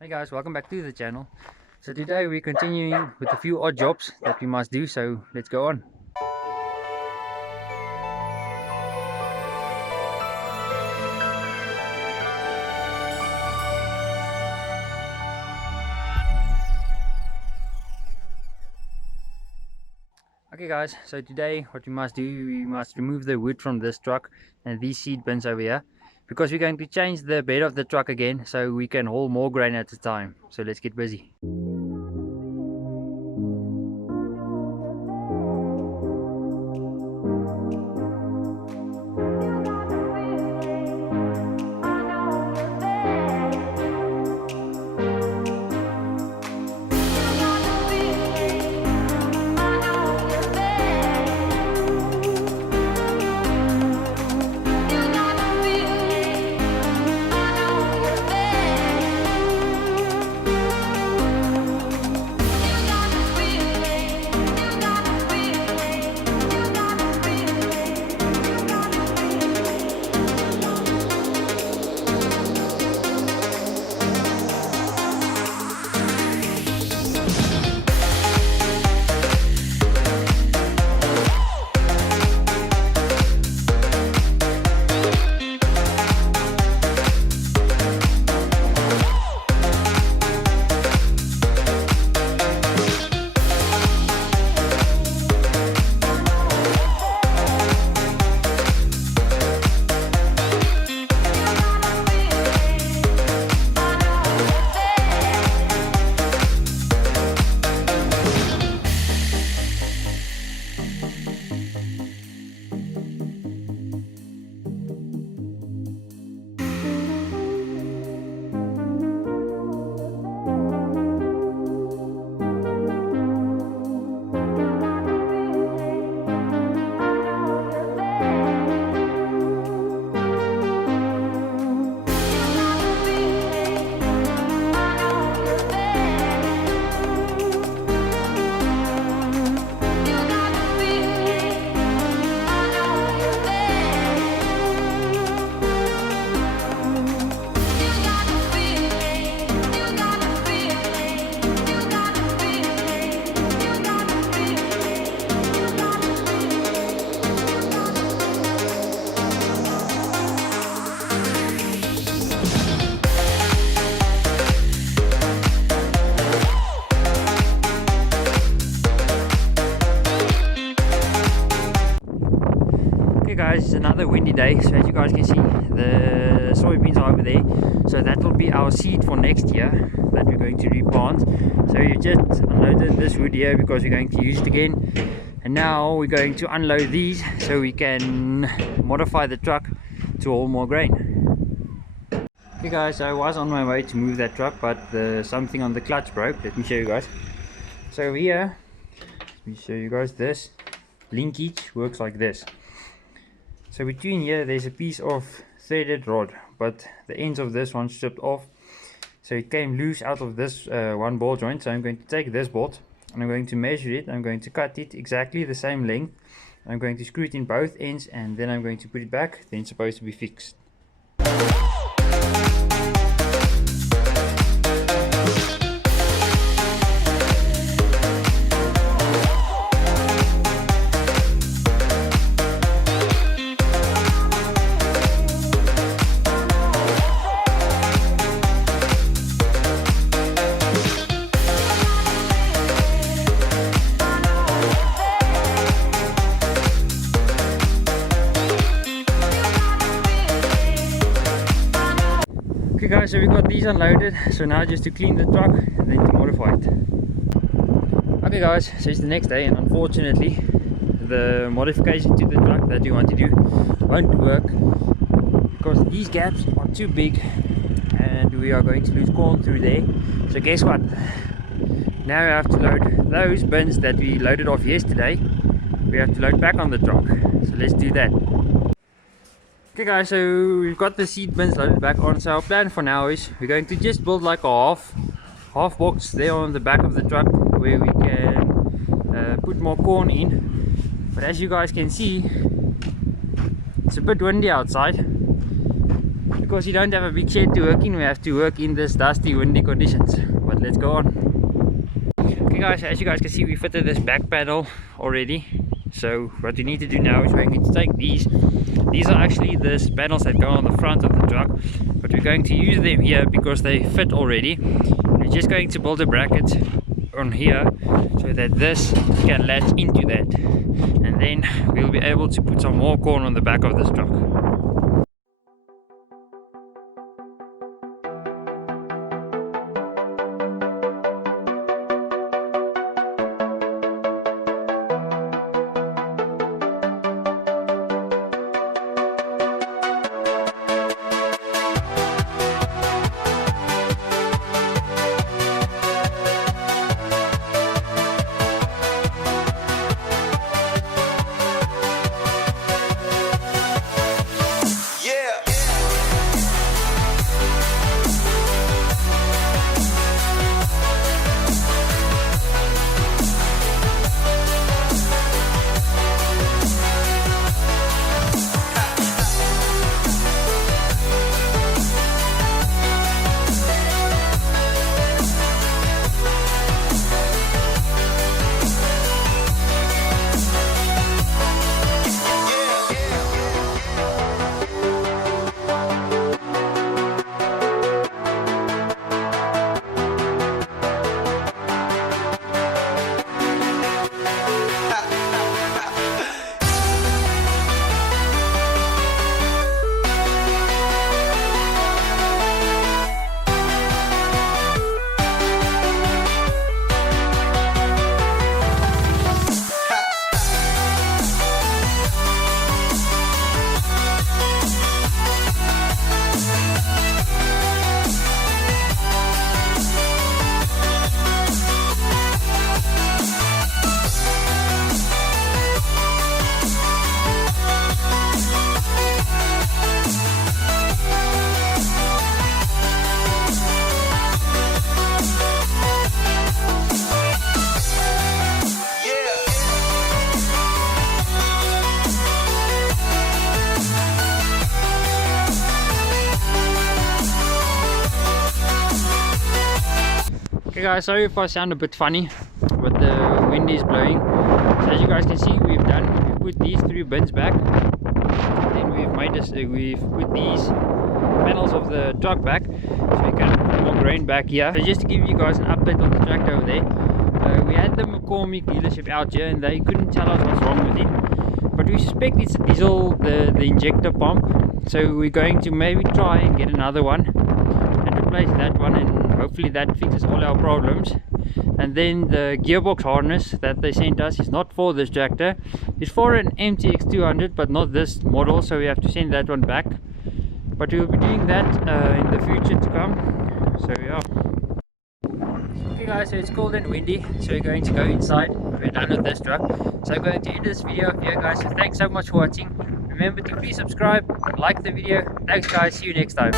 Hey guys, welcome back to the channel. So today we're continuing with a few odd jobs that we must do, so let's go on. Okay guys, so today what we must do, we must remove the wood from this truck and these seed bins over here, because we're going to change the bed of the truck again so we can haul more grain at a time. So let's get busy. Okay guys, it's another windy day, so as you guys can see, the soybeans are over there, so that will be our seed for next year that we're going to replant. So you just unloaded this wood here because we're going to use it again, and now we're going to unload these so we can modify the truck to haul more grain. Okay guys, I was on my way to move that truck, but something on the clutch broke. Let me show you guys. So here, let me show you guys, this linkage works like this. So between here there's a piece of threaded rod, but the ends of this one stripped off, so it came loose out of this one ball joint. So I'm going to take this bolt and I'm going to measure it. I'm going to cut it exactly the same length. I'm going to screw it in both ends and then I'm going to put it back. Then it's supposed to be fixed. Okay guys, so we got these unloaded, so now just to clean the truck and then to modify it. Okay guys, so it's the next day, and unfortunately the modification to the truck that we want to do won't work because these gaps are too big and we are going to lose corn through there. So guess what, now we have to load those bins that we loaded off yesterday. We have to load back on the truck, so let's do that. Okay guys, so we've got the seed bins loaded back on. So our plan for now is we're going to just build like a half box there on the back of the truck where we can put more corn in. But as you guys can see, it's a bit windy outside. because you don't have a big shed to work in, we have to work in this dusty, windy conditions. But let's go on. Okay guys, as you guys can see, we fitted this back panel already. So what we need to do now is we're going to take these are actually the panels that go on the front of the truck, but we're going to use them here because they fit already. We're just going to build a bracket on here so that this can latch into that, and then we'll be able to put some more corn on the back of this truck. Okay guys, sorry if I sound a bit funny, but the wind is blowing. So as you guys can see, we've put these 3 bins back, then we've put these panels of the truck back, so we can put more grain back here. So just to give you guys an update on the tractor over there, we had the McCormick dealership out here and they couldn't tell us what's wrong with it, but we suspect it's a diesel, the injector pump. So we're going to maybe try and get another one and replace that one, and hopefully that fixes all our problems. And then the gearbox harness that they sent us is not for this tractor, it's for an MTX 200 but not this model, so we have to send that one back. But we'll be doing that in the future to come. So yeah. Okay guys, so it's cold and windy, so we're going to go inside. We're done with this truck, so I'm going to end this video here guys. So thanks so much for watching. Remember to please subscribe, like the video. Thanks guys, see you next time.